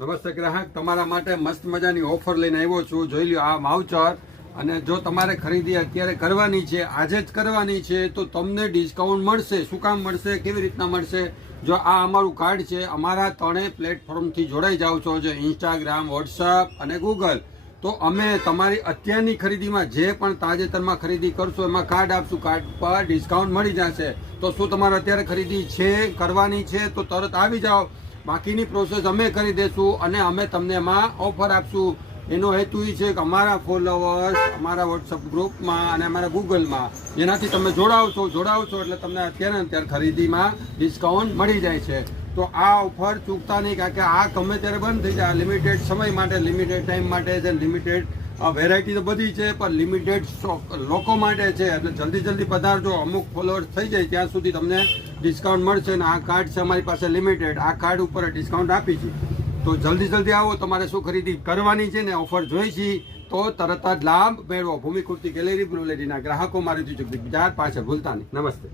નમસ્તે ગ્રાહક, તમારા માટે મસ્ત મજાની ઓફર લઈને આવ્યો છું. જોઈ લ્યો આ વાઉચર. અને જો તમારે ખરીદી અત્યારે કરવાની છે, આજે જ કરવાની છે, તો તમને ડિસ્કાઉન્ટ મળશે. શું કામ મળશે, કેવી રીતના મળશે? જો આ અમારું કાર્ડ છે, અમારા ત્રણેય પ્લેટફોર્મથી જોડાઈ જાઓ છો, જે ઇન્સ્ટાગ્રામ, વોટ્સઅપ અને ગૂગલ. તો અમે તમારી અત્યારની ખરીદીમાં જે પણ તાજેતરમાં ખરીદી કરશો એમાં કાર્ડ આપશું. કાર્ડ પર ડિસ્કાઉન્ટ મળી જશે. તો શું તમારે અત્યારે ખરીદી છે, કરવાની છે, તો તરત આવી જાઓ. બાકીની પ્રોસેસ અમે કરી દઈશું અને અમે તમને એમાં ઓફર આપશું. એનો હેતુ એ છે કે અમારા ફોલોવર્સ અમારા વોટ્સઅપ ગ્રુપમાં અને અમારા ગૂગલમાં જેનાથી તમે જોડાવશો એટલે તમને અત્યારે ખરીદીમાં ડિસ્કાઉન્ટ મળી જાય છે. તો આ ઓફર ચૂકતા નહીં, કારણ કે આ ગમે ત્યારે બંધ થઈ જાય. લિમિટેડ સમય માટે, લિમિટેડ ટાઈમ માટે છે. લિમિટેડ વેરાયટી તો બધી છે, પણ લિમિટેડ લોકો માટે છે. એટલે જલ્દી પધારજો. અમુક ફોલોઅર્સ થઈ જાય ત્યાં સુધી તમને ડિસ્કાઉન્ટ મળશે. અને આ કાર્ડ છે અમારી પાસે લિમિટેડ, આ કાર્ડ ઉપર ડિસ્કાઉન્ટ આપી છે. તો જલ્દી આવો. તમારે શું ખરીદી કરવાની છે ને ઓફર જોઈ છે તો તરત જ લાભ મેળવો. ભૂમિકૃતિ ગેલેરી બ્રુલેરીના ગ્રાહકો મારી બજાર પાછળ ભૂલતા નહીં. નમસ્તે.